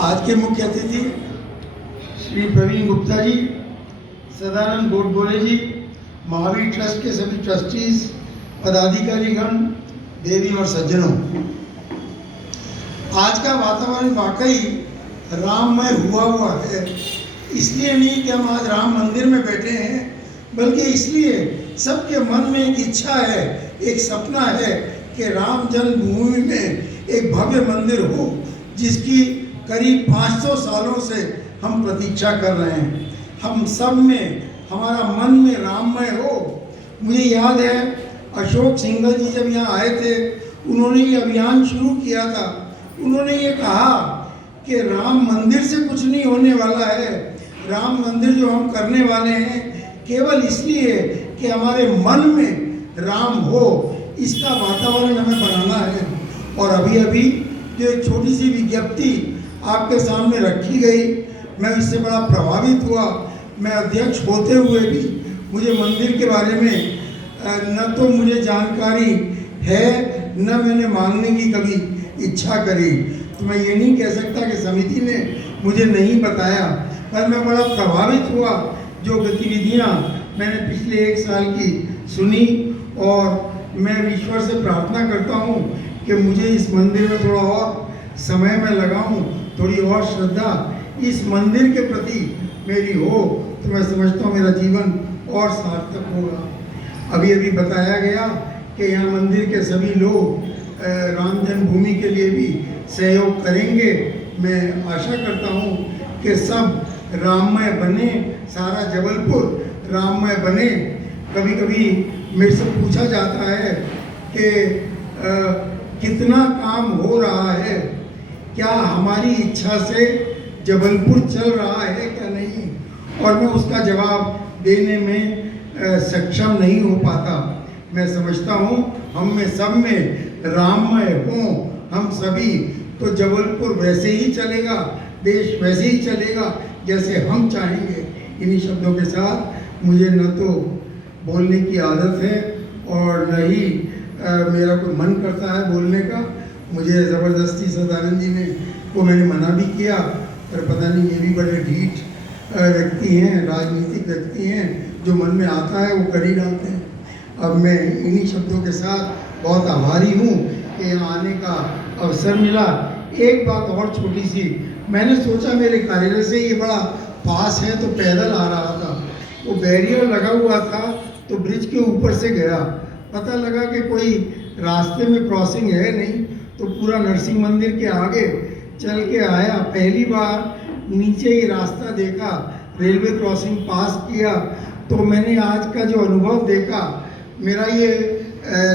आज के मुख्य अतिथि श्री प्रवीण गुप्ता जी, सदानंद गोडबोले जी, महावीर ट्रस्ट के सभी ट्रस्टीज, पदाधिकारीगण, देवी और सज्जनों, आज का वातावरण वाकई राममय हुआ है। इसलिए नहीं कि हम आज राम मंदिर में बैठे हैं, बल्कि इसलिए सबके मन में एक इच्छा है, एक सपना है कि राम जन्मभूमि में एक भव्य मंदिर हो, जिसकी करीब 500 सालों से हम प्रतीक्षा कर रहे हैं। हम सब में, हमारा मन में राममय हो। मुझे याद है अशोक सिंघल जी जब यहाँ आए थे, उन्होंने ये अभियान शुरू किया था। उन्होंने ये कहा कि राम मंदिर से कुछ नहीं होने वाला है, राम मंदिर जो हम करने वाले हैं केवल इसलिए कि हमारे मन में राम हो, इसका वातावरण हमें बनाना है। और अभी अभी जो एक छोटी सी विज्ञप्ति आपके सामने रखी गई, मैं इससे बड़ा प्रभावित हुआ। मैं अध्यक्ष होते हुए भी मुझे मंदिर के बारे में न तो मुझे जानकारी है, न मैंने मांगने की कभी इच्छा करी। तो मैं ये नहीं कह सकता कि समिति ने मुझे नहीं बताया, पर मैं बड़ा प्रभावित हुआ जो गतिविधियाँ मैंने पिछले 1 साल की सुनी। और मैं ईश्वर से प्रार्थना करता हूँ कि मुझे इस मंदिर में थोड़ा और समय में लगाऊं, थोड़ी और श्रद्धा इस मंदिर के प्रति मेरी हो, तो मैं समझता हूँ मेरा जीवन और सार्थक होगा। अभी अभी बताया गया कि यहाँ मंदिर के सभी लोग राम जन्मभूमि के लिए भी सहयोग करेंगे। मैं आशा करता हूँ कि सब राममय बने, सारा जबलपुर राममय बने। कभी कभी मेरे से पूछा जाता है कि कितना काम हो रहा है, क्या हमारी इच्छा से जबलपुर चल रहा है क्या नहीं, और मैं उसका जवाब देने में सक्षम नहीं हो पाता। मैं समझता हूँ हम में सब में राममय हों हम सभी, तो जबलपुर वैसे ही चलेगा, देश वैसे ही चलेगा जैसे हम चाहेंगे। इन्हीं शब्दों के साथ मुझे न तो बोलने की आदत है और न ही मेरा कोई मन करता है बोलने का। मुझे ज़बरदस्ती सदानंद जी ने को मैंने मना भी किया, पर पता नहीं ये भी बड़े ढीठ व्यक्ति हैं, राजनीतिक व्यक्ति हैं, जो मन में आता है वो कर ही डालते हैं। अब मैं इन्हीं शब्दों के साथ बहुत आभारी हूँ कि यहाँ आने का अवसर मिला। एक बात और छोटी सी, मैंने सोचा मेरे कार्यालय से ये बड़ा पास है तो पैदल आ रहा था, वो बैरियर लगा हुआ था तो ब्रिज के ऊपर से गया, पता लगा कि कोई रास्ते में क्रॉसिंग है नहीं, तो पूरा नरसिंह मंदिर के आगे चल के आया। पहली बार नीचे ही रास्ता देखा, रेलवे क्रॉसिंग पास किया, तो मैंने आज का जो अनुभव देखा, मेरा ये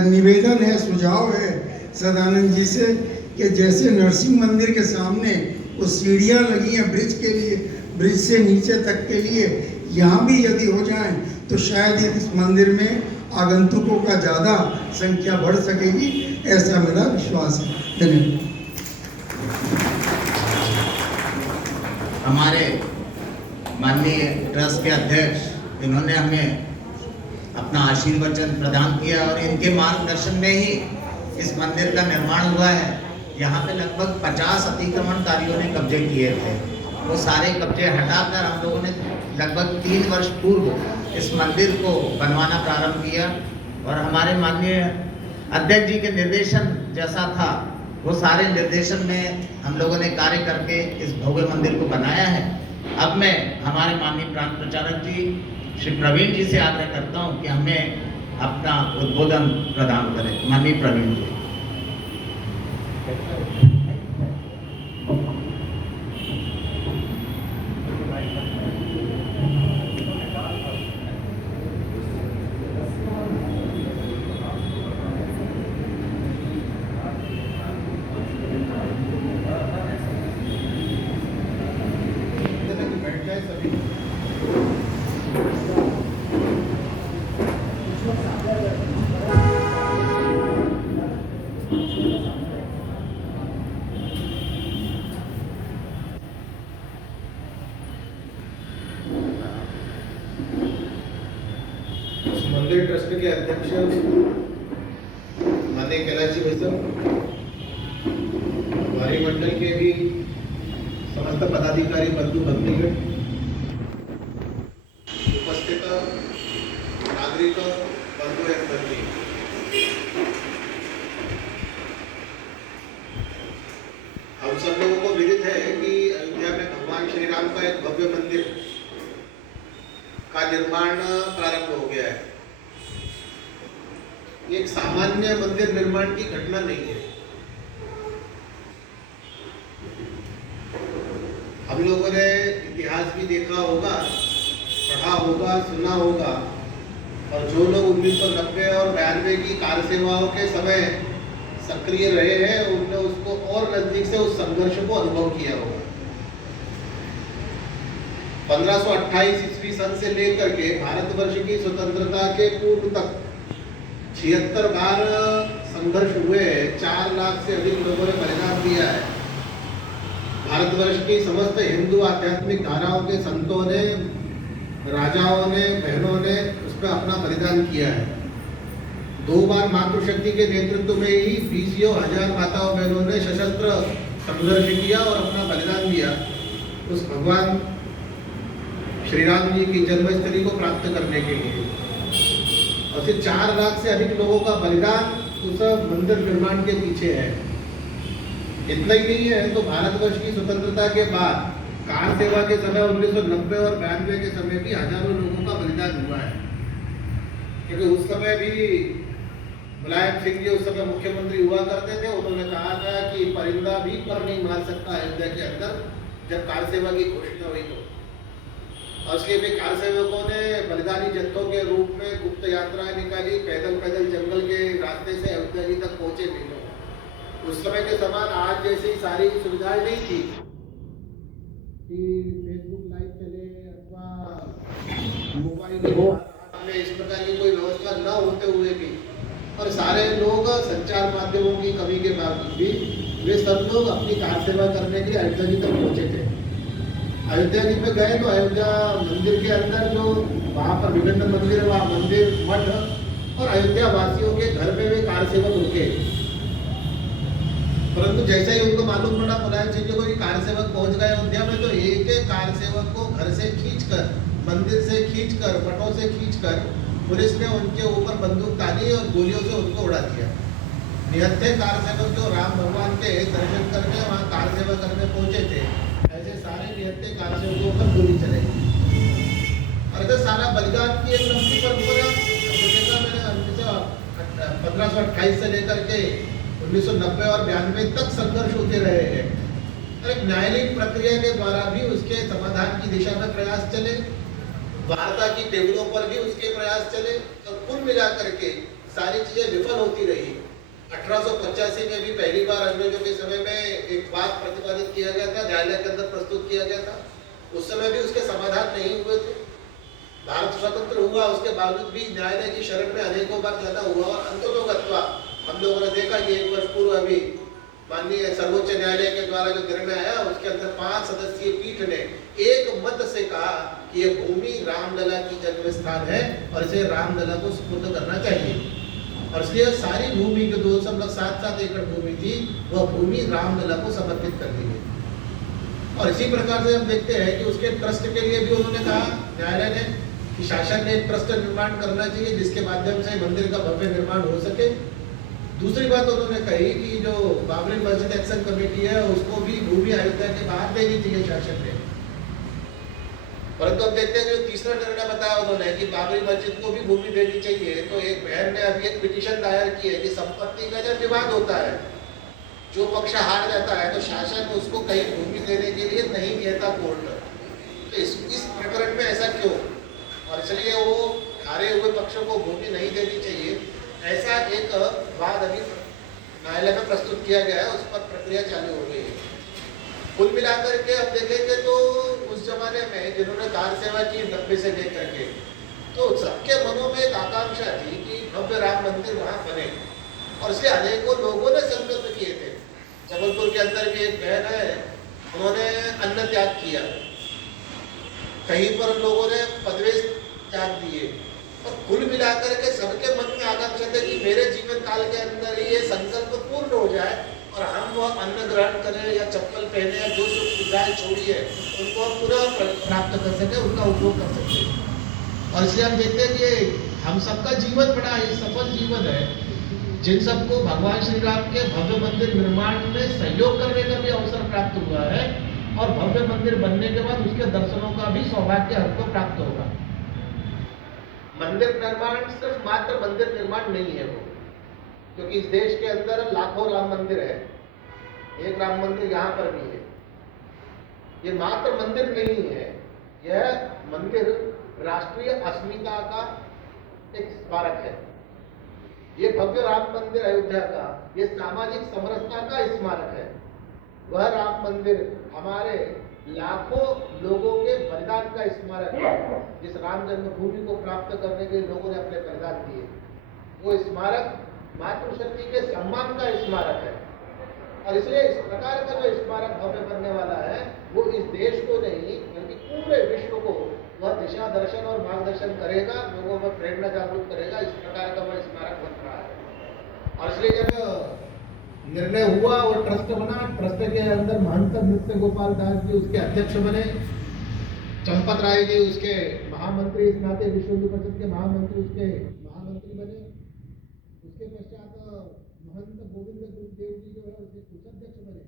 निवेदन है, सुझाव है सदानंद जी से कि जैसे नरसिंह मंदिर के सामने वो सीढ़ियाँ लगी हैं ब्रिज के लिए, ब्रिज से नीचे तक के लिए, यहाँ भी यदि हो जाए तो शायद इस मंदिर में आगंतुकों का ज़्यादा संख्या बढ़ सकेगी, ऐसा मेरा विश्वास है। धन्यवाद। हमारे माननीय ट्रस्ट के अध्यक्ष, इन्होंने हमें अपना आशीर्वचन प्रदान किया और इनके मार्गदर्शन में ही इस मंदिर का निर्माण हुआ है। यहाँ पे लगभग 50 अतिक्रमणकारियों ने कब्जे किए थे, वो सारे कब्जे हटाकर हम लोगों ने लगभग 3 वर्ष पूर्व इस मंदिर को बनवाना प्रारंभ किया। और हमारे माननीय अध्यक्ष जी के निर्देशन जैसा था, वो सारे निर्देशन में हम लोगों ने कार्य करके इस भव्य मंदिर को बनाया है। अब मैं हमारे माननीय प्रांत प्रचारक जी श्री प्रवीण जी से आग्रह करता हूँ कि हमें अपना उद्बोधन प्रदान करें। माननीय प्रवीण जी। मंदिर ट्रस्ट के अध्यक्ष माननीय कैलाश जी भाई साहब, हमारे मंडल के भी समस्त पदाधिकारी बंधू भगिनीगण, उपस्थित नागरिक बंधु एवं भगिनी, हम सब लोगों को विदित है कि अयोध्या में भगवान श्री राम का एक भव्य मंदिर का निर्माण प्रारंभ हो गया है। ये एक सामान्य मंदिर निर्माण की घटना नहीं है। हम लोगों ने इतिहास भी देखा होगा, पढ़ा होगा, सुना होगा, और जो लोग 1990 और 92 की कार सेवाओं के समय सक्रिय रहे हैं उनने उसको और नजदीक से उस संघर्ष को अनुभव किया होगा। 1528 ईस्वी सन से लेकर के भारतवर्ष की स्वतंत्रता के पूर्व तक 76 बार संघर्ष हुए। 4 लाख से अधिक लोगों ने बलिदान दिया है। भारतवर्ष की समस्त हिंदू आध्यात्मिक धाराओं के संतों ने, राजाओं ने, बहनों ने उसमें अपना बलिदान किया है। 2 बार मातृशक्ति के नेतृत्व में ही 20 हजार माताओं बहनों ने सशस्त्र संघर्ष किया और अपना बलिदान दिया उस भगवान श्री राम जी की जन्मस्थली को प्राप्त करने के लिए। और फिर 4 लाख से अधिक लोगों का बलिदान उस मंदिर निर्माण के पीछे है। इतना ही नहीं है तो भारतवर्ष की स्वतंत्रता के बाद कार सेवा के समय 1990 और 92 के समय भी हजारों लोगों का बलिदान हुआ है। क्योंकि उस समय भी मुलायम सिंह जी उस समय मुख्यमंत्री हुआ करते थे। उन्होंने कहा था कि परिंदा भी पर नहीं मार सकता अयोध्या के अंदर, जब कार सेवा की घोषणा हुई तो। और उसके भी कार सेवकों ने बलिदानी जत्थों के रूप में गुप्त यात्राएं निकाली, पैदल पैदल जंगल के रास्ते से अयोध्या जी तक पहुंचे भी लोग। उस समय के समान आज जैसी सारी सुविधाएं नहीं थी कि फेसबुक लाइव चले अथवा मोबाइल हो, में इस प्रकार की कोई व्यवस्था न होते हुए भी, और सारे लोग संचार माध्यमों की कमी के बावजूद भी वे सब लोग अपनी कार सेवा करने के लिए अयोध्या जी तक पहुंचे थे। अयोध्या जी में गए तो अयोध्या मंदिर के अंदर जो वहाँ पर विभिन्न मंदिर है, वहाँ मंदिर, मठ और अयोध्या वासियों के घर में वे कार सेवक रुके। परंतु जैसे ही उनको मालूम पड़ा मुलायम सिंह जी को कि कार सेवक पहुंच गए अयोध्या में, तो एक एक कार सेवक को घर से खींचकर, मंदिर से खींचकर, मठों से खींचकर पुलिस ने उनके ऊपर बंदूक तानी और गोलियों से उनको उड़ा दिया। निहत्थे कार सेवक जो राम भगवान के दर्शन करने वहाँ कार सेवा करने पहुंचे थे, ऐसे सारे निहत्थे कार सेवकों पर गोली चलेगी। और ऐसे सारा बलिदान की एक लंबी परंपरा मैंने 1528 से लेकर के 1990 और 92 तक संघर्ष होते रहे हैं। और एक न्यायालयिक प्रक्रिया के द्वारा भी उसके समाधान की दिशा में प्रयास चले, वार्ता की टेबलों पर भी उसके प्रयास चले, और कुल मिलाकर के सारी चीजें विफल होती रही। 1885 में भी पहली बार अंग्रेजों के समय में एक बात प्रतिपादित किया गया था, न्यायालय के अंदर प्रस्तुत किया गया था। उस समय भी उसके समाधान नहीं हुए थे। भारत स्वतंत्र हुआ, उसके बावजूद भी न्यायालय की शरण में अनेकों बार जाना हुआ, और अंततोगत्वा हम लोगों ने देखा कि 1 वर्ष पूर्व अभी माननीय सर्वोच्च न्यायालय के द्वारा जो निर्णय आया, उसके अंदर 5 सदस्यीय पीठ ने एक मत से कहा कि यह भूमि रामलला की जन्म स्थान है और इसे रामलला को सुपुर्द करना चाहिए। और इसलिए सारी भूमि जो 2.77 एकड़ भूमि थी, वह भूमि रामलला को समर्पित कर दी गई। और इसी प्रकार से हम देखते हैं कि उसके ट्रस्ट के लिए भी उन्होंने कहा, न्यायालय ने, कि शासन ने एक ट्रस्ट निर्माण करना चाहिए जिसके माध्यम से मंदिर का भव्य निर्माण हो सके। दूसरी बात उन्होंने कही कि जो बाबरी मस्जिद एक्शन कमेटी है उसको भी भूमि अयोध्या के बाहर देनी चाहिए शासन ने। परंतु हम देखते हैं जो तीसरा निर्णय बताया उन्होंने कि बाबरी मस्जिद को भी भूमि देनी चाहिए, तो एक बहन ने अभी एक पिटीशन दायर की है कि संपत्ति का जब विवाद होता है, जो पक्ष हार जाता है तो शासन उसको कहीं भूमि देने के लिए नहीं कहता कोर्ट। तो इस प्रकरण में ऐसा क्यों, और इसलिए वो हारे हुए पक्षों को भूमि नहीं देनी चाहिए, ऐसा एक वाद अभी न्यायालय में प्रस्तुत किया गया है, उस पर प्रक्रिया चालू हो गई है। कुल मिलाकर के अब देखेंगे तो उस जमाने में जिन्होंने कार सेवा की 90 से लेकर के, तो सबके मनों में एक आकांक्षा थी कि भव्य राम मंदिर वहाँ बने, और इसलिए अनेकों लोगों ने संकल्प किए थे। जबलपुर के अंदर भी एक बहन है, उन्होंने अन्न त्याग किया, कहीं पर लोगों ने पदवेश त्याग दिए, और कुल मिलाकर के सबके मन में आकांक्षा थी कि मेरे जीवन काल के अंदर ही ये संकल्प पूर्ण हो जाए और हम वो अन्न ग्रहण करें या चप्पल पहने या जो जो सुविधाएं छोड़ी है उनको पुनः प्राप्त कर सके, उनका उपयोग कर सके। और इसलिए हम देखते हैं कि हम सबका जीवन बड़ा ही सफल जीवन है, जिन सबको भगवान श्री राम के भव्य मंदिर निर्माण में सहयोग करने का भी अवसर प्राप्त हुआ है और भव्य मंदिर बनने के बाद उसके दर्शनों का भी सौभाग्य हमको प्राप्त होगा। मंदिर निर्माण सिर्फ मात्र मंदिर निर्माण नहीं है वो, क्योंकि इस देश के अंदर लाखों राम मंदिर है, एक राम मंदिर यहाँ पर भी है। ये मात्र मंदिर नहीं है, यह मंदिर राष्ट्रीय अस्मिता का एक स्मारक है। ये भव्य राम मंदिर अयोध्या का ये सामाजिक समरसता का स्मारक है। वह राम मंदिर हमारे लाखों लोगों के बलिदान का स्मारक है, जिस राम जन्मभूमि को प्राप्त करने के लिए लोगों ने अपने बलिदान दिए। वो स्मारक मातृशक्ति के सम्मान का स्मारक है और इसलिए इस प्रकार का जो स्मारक भव्य बनने वाला है वो इस देश को नहीं बल्कि पूरे विश्व को वह दिशा दर्शन और मार्गदर्शन करेगा, लोगों में प्रेरणा जागरूक करेगा। इस प्रकार का वह स्मारक बन रहा है। और इसलिए जब निर्णय हुआ और ट्रस्ट बना, ट्रस्ट के अंदर महंत नृत्य गोपाल दास जी उसके अध्यक्ष बने, चंपत राय जी उसके महामंत्री, इस नाते विश्व हिंदू परिषद के महामंत्री उसके महामंत्री बने। उसके पश्चात महंत गोविंद गुरुदेव जी जो है उसके कोषाध्यक्ष बने।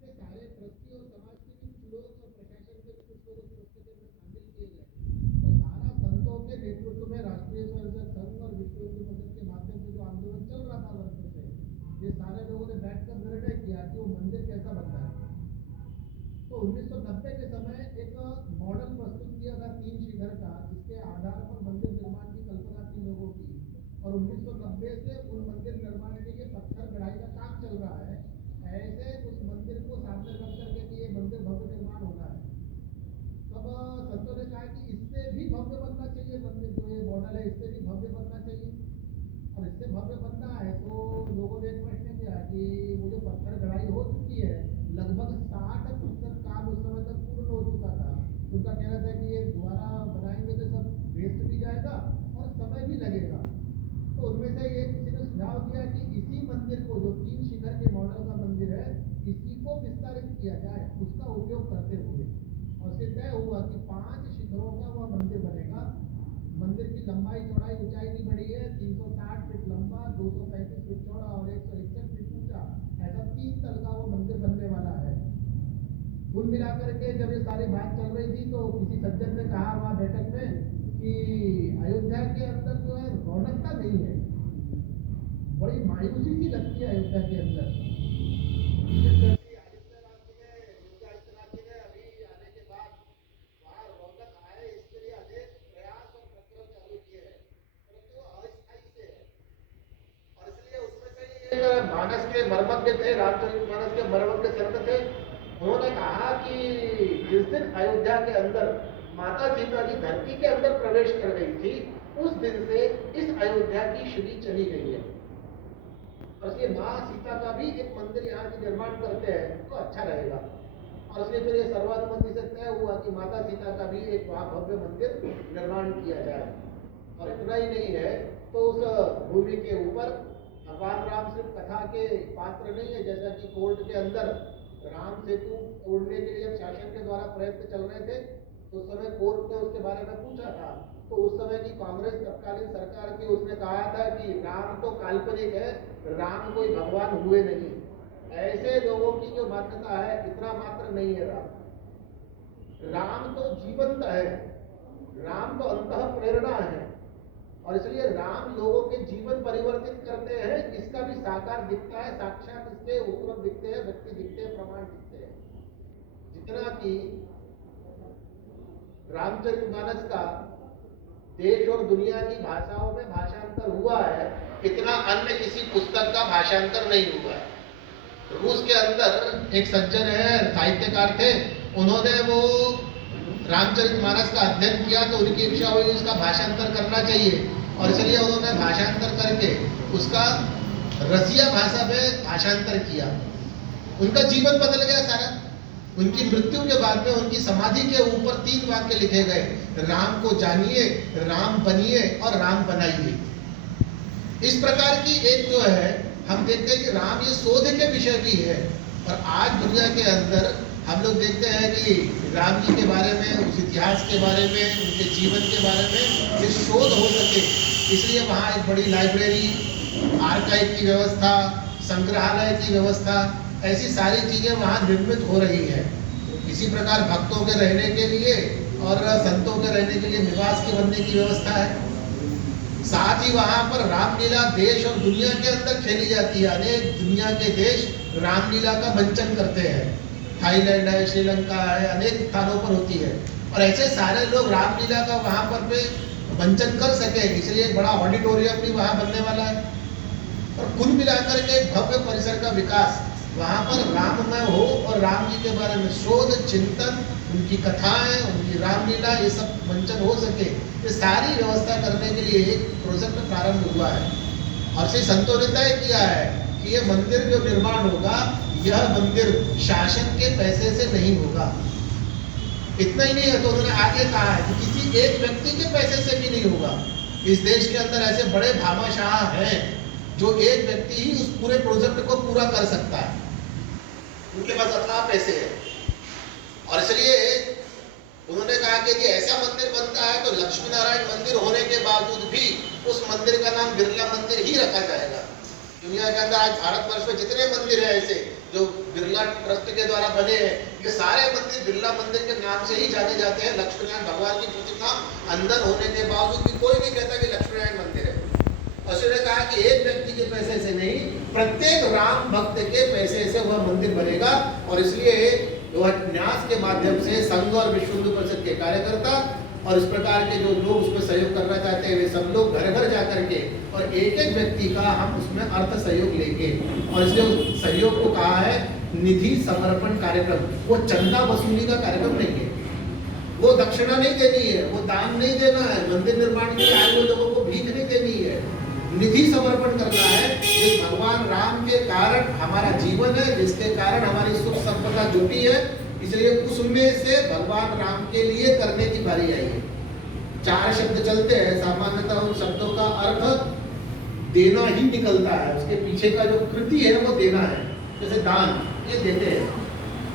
ये सारे ट्रस्टी और समाज के भी कुछ लोग और प्रशासन के भी कुछ लोग ट्रस्ट के अंदर शामिल किए गए और सारा संतों के नेतृत्व में राष्ट्रीय स्वयंसेवक संघ और विश्व हिंदू परिषद के माध्यम से जो आंदोलन चल रहा था वर्षों से, ये सारे लोगों ने बैठकर निर्णय किया कि वो मंदिर कैसा बनना है। तो 1990 के समय एक मॉडल प्रस्तुत किया था 3 शिखर का, जिसके आधार पर मंदिर निर्माण की कल्पना थी लोगों की। और 1990 से उन मंदिर निर्माण के लिए पत्थर गढ़ाई का काम चल रहा है। ऐसे उस मंदिर को सामने रख करके कि ये मंदिर भव्य निर्माण होना है। तब संतों ने कहा कि इससे भी भव्य बनना चाहिए मंदिर, जो ये मॉडल है इससे भी भव्य बनना चाहिए। और इससे भव्य बनना है तो लोगों ने एक प्रश्न किया कि वो जो पत्थर गढ़ाई हो चुकी है लगभग 60% काम उस समय तक पूर्ण हो चुका था। उनका कहना था कि ये दोबारा बनाएंगे तो सब वेस्ट भी जाएगा और समय भी लगेगा। तो उनमें से ये किसी ने सुझाव दिया कि इसी मंदिर को, जो 3 शिखर के मॉडल का मंदिर है, इसी को विस्तारित किया जाए उसका उपयोग करते हुए। और फिर तय हुआ कि 5 शिखरों का वह मंदिर बनेगा। मंदिर की लंबाई चौड़ाई ऊंचाई भी बढ़ी है, 360 फीट लंबा, 235 फीट चौड़ा और 161 फीट ऊंचा, ऐसा 3 तल का वो मंदिर बनने वाला है। कुल मिलाकर के जब ये सारी बात चल रही थी तो किसी सज्जन ने कहा वहाँ बैठक में कि अयोध्या के अंदर जो है रौनकता नहीं है, बड़ी मायूसी सी लगती है अयोध्या के अंदर। मानस के मर्मज्ञ थे, रामचरितमानस के मर्मज्ञ संत थे। उन्होंने कहा कि जिस दिन अयोध्या के अंदर माता सीता जी धरती के अंदर प्रवेश कर गई थी, उस दिन से इस अयोध्या की श्री चली गई है। और इसलिए माँ सीता का भी एक मंदिर यहाँ की निर्माण करते हैं तो अच्छा रहेगा। और इसलिए फिर ये सर्वानुमति से तय हुआ कि माता सीता का भी एक वहाँ भव्य मंदिर निर्माण किया जाए। और इतना ही नहीं है तो उस भूमि के ऊपर भगवान राम सिर्फ कथा के पात्र नहीं है। जैसा कि कोर्ट के अंदर राम सेतु तोड़ने के लिए शासन के द्वारा प्रयत्न चल रहे थे, तो उस समय कोर्ट ने उसके बारे में पूछा था। तो उस समय की कांग्रेस तत्कालीन सरकार की उसने कहा था कि राम तो काल्पनिक है, राम कोई भगवान हुए नहीं। ऐसे लोगों की जो मान्यता है, इतना मात्र नहीं है राम तो जीवंत है, राम तो अंतः प्रेरणा है। और इसलिए राम लोगों के जीवन परिवर्तित करते हैं, इसका भी साकार दिखता है, साक्षात इसके उपलब्ध दिखते हैं, व्यक्ति दिखते हैं, प्रमाण दिखते हैं। जितना कि रामचरितमानस का देश और दुनिया की भाषाओं में भाषांतर हुआ है, इतना अन्य किसी पुस्तक का भाषांतर नहीं हुआ है। रूस के अंदर एक सज्जन है, साहित्यकार थे, उन्होंने वो रामचरितमानस का अध्ययन किया तो उनकी इच्छा हुई उसका भाषांतर करना चाहिए। और इसलिए उन्होंने भाषांतर करके उसका रसिया भाषा में भाषांतर किया। उनका जीवन बदल गया सारा। उनकी मृत्यु के बाद में उनकी समाधि के ऊपर 3 वाक्य लिखे गए, राम को जानिए, राम बनिए और राम बनाइए। इस प्रकार की एक जो है हम देखते हैं कि राम ये शोध के विषय भी है। और आज दुनिया के अंदर हम लोग देखते हैं कि राम जी के बारे में, उस इतिहास के बारे में, उनके जीवन के बारे में ये शोध हो सके, इसलिए वहाँ एक बड़ी लाइब्रेरी, आर्काइव की व्यवस्था, संग्रहालय की व्यवस्था, ऐसी सारी चीज़ें वहाँ निर्मित हो रही है। इसी प्रकार भक्तों के रहने के लिए और संतों के रहने के लिए निवास के बनने की व्यवस्था है। साथ ही वहाँ पर रामलीला देश और दुनिया के अंदर खेली जाती है। अनेक दुनिया के देश रामलीला का मंचन करते हैं। थाईलैंड है, श्रीलंका है, अनेक स्थानों पर होती है। और ऐसे सारे लोग रामलीला का वहाँ पर पे मंचन कर सके, इसलिए एक बड़ा ऑडिटोरियम भी वहाँ बनने वाला है। और कुल मिलाकर के एक भव्य परिसर का विकास वहाँ पर राममय हो और राम जी के बारे में शोध, चिंतन, उनकी कथाएं, उनकी रामलीला, ये सब मंचन हो सके, ये सारी व्यवस्था करने के लिए एक प्रोजेक्ट प्रारंभ हुआ है। और श्री संतों ने तय किया है कि ये मंदिर जो निर्माण होगा, यह मंदिर शासन के पैसे से नहीं होगा। इतना ही नहीं है, तो उन्होंने आगे कहा है कि किसी एक व्यक्ति के पैसे से भी नहीं होगा। इस देश के अंदर ऐसे बड़े भामाशाह हैं जो एक व्यक्ति ही उस पूरे प्रोजेक्ट को पूरा कर सकता है, उनके पास अथाह पैसे हैं। और इसलिए उन्होंने कहा कि यदि ऐसा मंदिर बनता है तो लक्ष्मी नारायण मंदिर होने के बावजूद भी उस मंदिर का नाम बिरला मंदिर ही रखा जाएगा। दुनिया के अंदर आज भारतवर्ष में जितने मंदिर हैं ऐसे जो बिरला ट्रस्ट के द्वारा बने हैं, ये सारे मंदिर बिरला मंदिर के नाम से ही जाने जाते हैं। लक्ष्मी नारायण भगवान की प्रतिमा अंदर होने के बावजूद भी कोई नहीं कहता कि लक्ष्मी नारायण मंदिर है। और उसने कहा कि एक व्यक्ति के पैसे से नहीं, प्रत्येक राम भक्त के पैसे से वह मंदिर बनेगा। और इसलिए वह न्यास के माध्यम से संघ और विश्व हिंदू परिषद के कार्यकर्ता और इस प्रकार के जो लोग उसमें सहयोग करना चाहते हैं, वे सब लोग घर घर जा करके और एक एक व्यक्ति का हम उसमें अर्थ सहयोग लेंगे। और इसलिए उस सहयोग को कहा है निधि समर्पण कार्यक्रम। वो चंदा वसूली का कार्यक्रम नहीं है, वो दक्षिणा नहीं देनी है, वो दान नहीं देना है, मंदिर निर्माण के लिए आए हुए लोगों को भीख नहीं देनी है, निधि समर्पण करना है। जिस भगवान राम के कारण हमारा जीवन है, जिसके कारण हमारी सुख संपदा जुटी है, इसलिए उसमें से भगवान राम के लिए करने की बारी आई है। 4 शब्द चलते हैं, सामान्यतः उन शब्दों का अर्थ देना ही निकलता है, उसके पीछे का जो कृति है वो देना है। जैसे दान, ये देते हैं,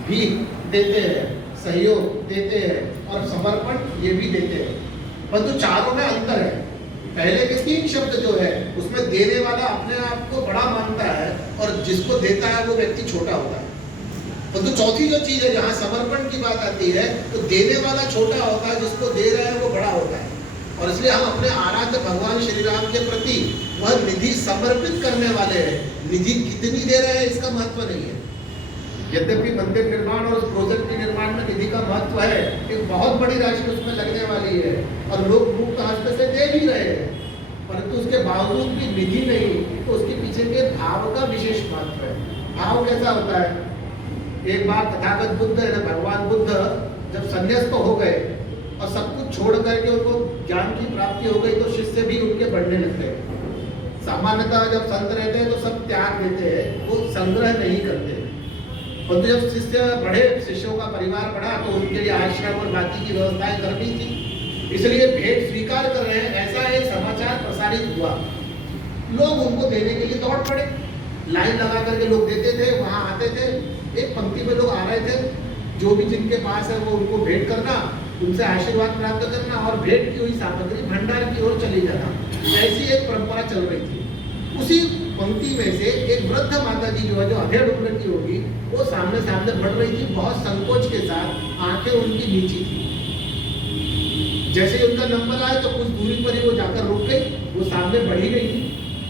भीख देते हैं, सहयोग देते हैं और समर्पण ये भी देते हैं। परंतु चारों में अंतर है। पहले के 3 शब्द जो है उसमें देने वाला अपने आप को बड़ा मानता है और जिसको देता है वो व्यक्ति छोटा होता है। परंतु चौथी जो चीज है, जहाँ समर्पण की बात आती है, तो देने वाला छोटा होता है, जिसको दे रहा है वो बड़ा होता है। और इसलिए हम अपने आराध्य भगवान श्री राम के प्रति वह निधि समर्पित करने वाले हैं। निधि कितनी दे रहे हैं इसका महत्व नहीं है। यद्यपि मंदिर निर्माण और उस प्रोजेक्ट के निर्माण में निधि का महत्व है, एक बहुत बड़ी राशि उसमें लगने वाली है और लोग मुक्त हस्त से दे भी रहे हैं, परंतु उसके बावजूद भी निधि नहीं, तो उसके पीछे के भाव का विशेष महत्व है। भाव कैसा होता है? एक बार तथागत बुद्ध है ना, भगवान बुद्ध जब संन्यास्त हो गए और सब कुछ छोड़ करके उनको ज्ञान की प्राप्ति हो गई, तो शिष्य भी उनके बढ़ने लग गए। सामान्यतः जब संत रहते हैं तो सब त्याग देते हैं, वो संग्रह नहीं करते। परंतु जब शिष्य बढ़े, शिष्यों का परिवार बढ़ा, तो उनके लिए आश्रम और बाकी की व्यवस्थाएं करनी थी, इसलिए भेंट स्वीकार कर रहे हैं, ऐसा एक समाचार प्रसारित हुआ। लोग उनको देने के लिए दौड़ पड़े, लाइन लगा करके लोग देते थे, वहां आते थे, एक पंक्ति में लोग आ रहे थे, जो भी जिनके पास है वो उनको भेंट करना, उनसे आशीर्वाद प्राप्त करना और भेंट की हुई सामग्री भंडार की ओर चली जाना। ऐसी एक परंपरा चल रही थी। उसी पंक्ति में से एक वृद्ध माता जी जो है, जो अधेड़ उम्र की होगी, वो सामने सामने बढ़ रही थी, बहुत संकोच के साथ, आंखें उनकी नीची थी। जैसे ही उनका नंबर आया तो कुछ दूरी पर ही वो जाकर रुक गई, वो सामने बढ़ी गई।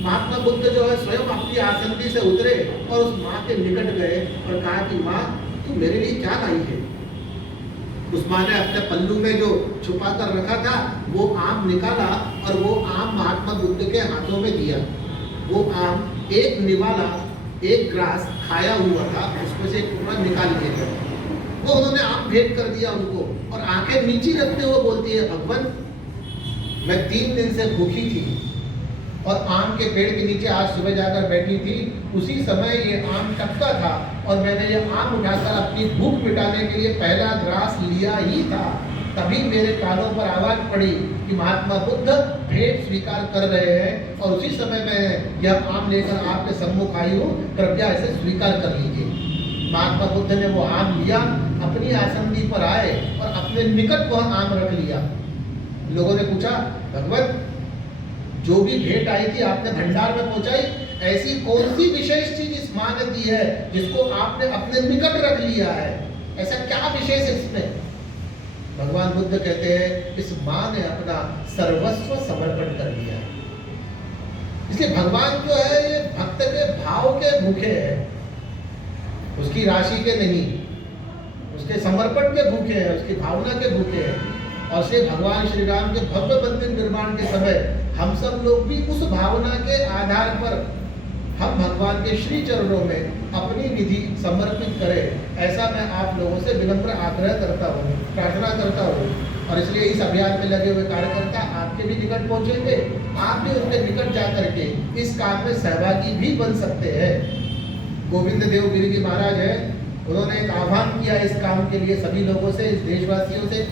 महात्मा बुद्ध जो है स्वयं अपनी आसंदी से उतरे और उस माँ के निकट गए और कहा कि माँ, तू मेरे लिए क्या लाई है? उस माँ ने अपने पल्लू में जो छुपा कर रखा था वो आम निकाला और वो आम महात्मा बुद्ध के हाथों में दिया। वो आम एक निवाला, एक ग्रास खाया हुआ था, उसमें से एक टुकड़ा निकाल लिया। वो उन्होंने आम भेंट कर दिया उनको और आंखें नीची रखते हुए बोलती है, भगवान मैं 3 दिन से भूखी थी और आम के पेड़ के नीचे आज सुबह जाकर बैठी थी, उसी समय ये आम टपका था और मैंने ये आम उठाकर अपनी भूख मिटाने के लिए पहला ग्रास लिया ही था। तभी मेरे कानों पर आवाज पड़ी कि महात्मा बुद्ध भेंट स्वीकार कर रहे हैं और उसी समय में यह आम लेकर आपके सम्मुख आई हूँ, कृपया इसे स्वीकार कर लीजिए। महात्मा बुद्ध ने वो आम लिया, अपनी आसंदी पर आए और अपने निकट वह आम रख लिया। लोगों ने पूछा, भगवत जो भी भेंट आई थी आपने भंडार में पहुंचाई, ऐसी कौन सी विशेष चीज इस मां ने दी है जिसको आपने अपने निकट रख लिया है, ऐसा क्या विशेष है इसमें? भगवान बुद्ध कहते हैं इस मां ने अपना सर्वस्व समर्पण कर दिया है। इसलिए भगवान जो है ये भक्त के भाव के भूखे है, उसकी राशि के नहीं, उसके समर्पण के भूखे हैं, उसकी भावना के भूखे हैं। और से भगवान श्री राम के भव्य मंदिर निर्माण के समय हम सब लोग भी उस भावना के आधार पर हम भगवान के श्री चरणों में अपनी निधि समर्पित करें, ऐसा मैं आप लोगों से विनम्र आग्रह करता हूँ, प्रार्थना करता हूँ। और इसलिए इस अभियान में लगे हुए कार्यकर्ता आपके भी निकट पहुँचेंगे, आप भी उनके निकट जा करके इस काम में सहभागी भी बन सकते हैं। गोविंद देव गिरी जी महाराज है, उन्होंने एक आह्वान किया इस काम के लिए सभी लोगों से, इस देशवासियों से,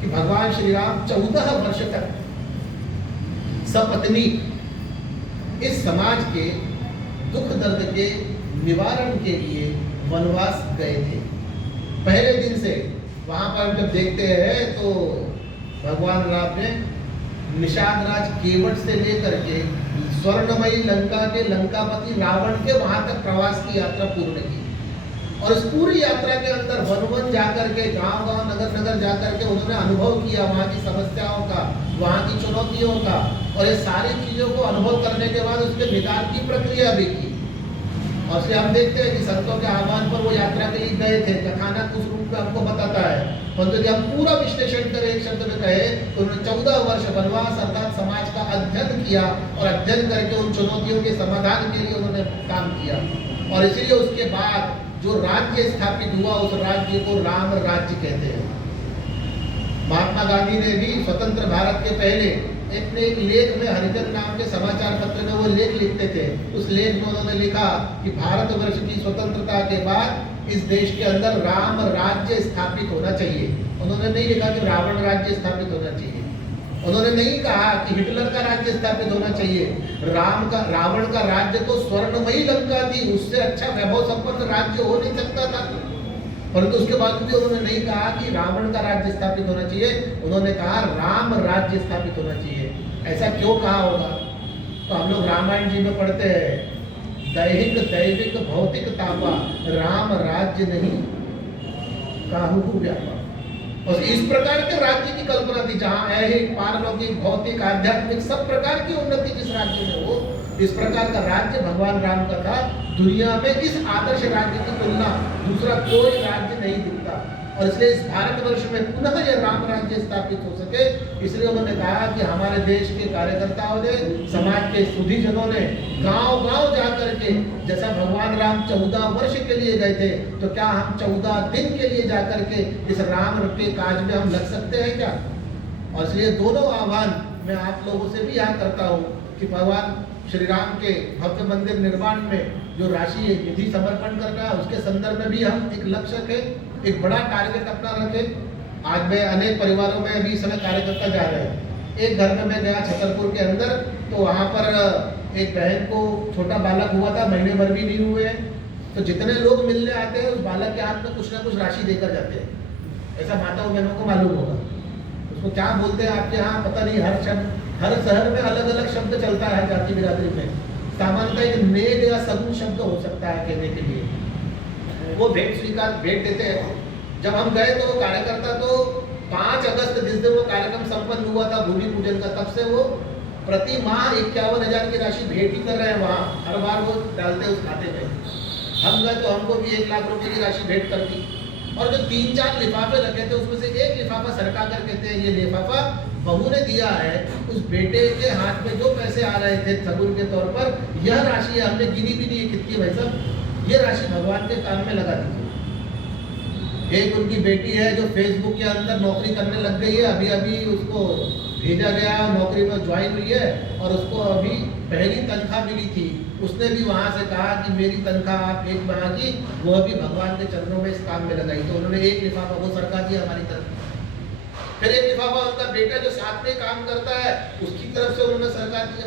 कि भगवान श्री राम 14 वर्ष तक सपत्नी इस समाज के दुख दर्द के निवारण के लिए वनवास गए थे। पहले दिन से वहां पर जब देखते हैं तो भगवान राम ने निषाद राज केवट से लेकर के स्वर्णमयी लंका के लंकापति रावण के वहां तक प्रवास की यात्रा पूर्ण की। और इस पूरी यात्रा के अंदर वन वन जाकर के, गांव गांव, नगर नगर जाकर के उन्होंने अनुभव किया वहाँ की समस्याओं का, वहाँ की चुनौतियों का, और ये सारी चीजों को अनुभव करने के बाद उसके निदान की प्रक्रिया भी की। और फिर हम देखते हैं कि संतों के आह्वान पर वो यात्रा के लिए गए थे, कथानक उस रूप में हमको बताता है। परंतु यदि हम पूरा विश्लेषण करें एक शब्द में कहे तो उन्होंने 14 वर्ष वनवास अर्थात समाज का अध्ययन किया, और अध्ययन करके उन चुनौतियों के समाधान के लिए उन्होंने काम किया। और इसीलिए उसके बाद जो राज्य स्थापित हुआ उस राज्य को राम राज्य कहते हैं। महात्मा गांधी ने भी स्वतंत्र भारत के पहले अपने एक लेख में, हरिजन नाम के समाचार पत्र में वो लेख लिखते थे। उस लेख में उन्होंने लिखा कि भारतवर्ष की स्वतंत्रता के बाद इस देश के अंदर राम राज्य स्थापित होना चाहिए। उन्होंने नहीं लिखा कि रावण राज्य स्थापित होना चाहिए, उन्होंने नहीं कहा कि हिटलर का राज्य स्थापित होना चाहिए। रावण का राज्य तो स्वर्णमयी लंका थी, उससे अच्छा वैभव संपन्न राज्य हो नहीं सकता था। परंतु उसके बाद भी उन्होंने नहीं कहा कि रावण का राज्य स्थापित होना चाहिए, उन्होंने कहा राम राज्य स्थापित होना चाहिए। ऐसा क्यों कहा होगा? तो हम लोग रामायण जी में पढ़ते हैं, दैहिक दैविक भौतिक तापा राम राज्य नहीं काहू व्यापा। और इस प्रकार के राज्य की कल्पना थी जहां ऐहिक, पारलौकिक, भौतिक, आध्यात्मिक सब प्रकार की उन्नति जिस राज्य में हो, इस प्रकार का राज्य भगवान राम का था। दुनिया में इस आदर्श राज्य की तुलना दूसरा कोई राज्य नहीं दिखता। और इसलिए इस भारतवर्ष में पुनः यह राम राज्य स्थापित हो सके, इसलिए उन्होंने कहा कि हमारे देश के कार्यकर्ताओं ने, समाज के सुधीजनों ने गांव गांव जाकर के, जैसा भगवान राम 14 वर्ष के लिए गए थे, तो क्या हम 14 दिन के लिए जाकर के इस राम के काज में हम लग सकते हैं क्या? और इसलिए दोनों आह्वान मैं आप लोगों से भी यहाँ करता हूँ कि भगवान श्री राम के भव्य मंदिर निर्माण में जो राशि निधि समर्पण करना है, उसके संदर्भ में भी हम एक लक्ष्य रखें, एक बड़ा टारगेट अपना रखें। आज मैं अनेक परिवारों में अभी इस समय कार्यकर्ता जा रहे हैं। एक घर में मैं गया छतरपुर के अंदर, तो वहाँ पर एक बहन को छोटा बालक हुआ था, महीने भर भी नहीं हुए, तो जितने लोग मिलने आते हैं उस बालक के हाथ में कुछ ना कुछ राशि देकर जाते हैं। ऐसा माताओं बहनों को मालूम होगा। उसको क्या बोलते हैं आपके यहाँ पता नहीं, हर शहर में अलग अलग शब्द चलता है जाति बिरादरी में। सामान्यतः एक नेग या सगुन शब्द हो सकता है कहने के लिए। वो भेंट देते हैं। जब हम गए तो कार्यकर्ता तो 5 अगस्त जिस दिन वो कार्यक्रम संपन्न हुआ था भूमि पूजन का, तब से वो प्रति माह 51,000 की राशि भेंट ही कर रहे हैं। वहाँ हर बार वो डालते हैं उस खाते में। हम गए तो हमको भी 1 लाख रुपए की राशि भेंट कर दी। और जो 3-4 लिफाफे रखे थे उसमें से एक लिफाफा सरका कर कहते हैं ये लिफाफा बहू ने दिया है, उस बेटे के हाथ में जो पैसे आ रहे थे सगुन के तौर पर, यह राशि हमने गिनी भी नहीं कितनी भाई साहब, ये राशि भगवान के काम में लगा दी। एक उनकी बेटी है जो फेसबुक के अंदर नौकरी करने लग गई है, अभी उसको भेजा गया और नौकरी में ज्वाइन हुई है, और उसको अभी पहली तनख्वाह मिली थी। उसने भी वहाँ से कहा कि मेरी तनख्वाह आप 1 माह की, वो भी भगवान के चरणों में इस काम में लगाई। तो उन्होंने 1 लिफाफा वो सरका दिया हमारी तरफ। फिर एक लिफाफा उनका बेटा जो साथ में काम करता है उसकी तरफ से उन्होंने सरकार दिया।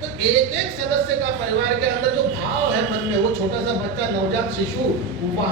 तो एक एक सदस्य का परिवार के अंदर जो भाव है मन में, वो छोटा सा बच्चा नवजात शिशु वहां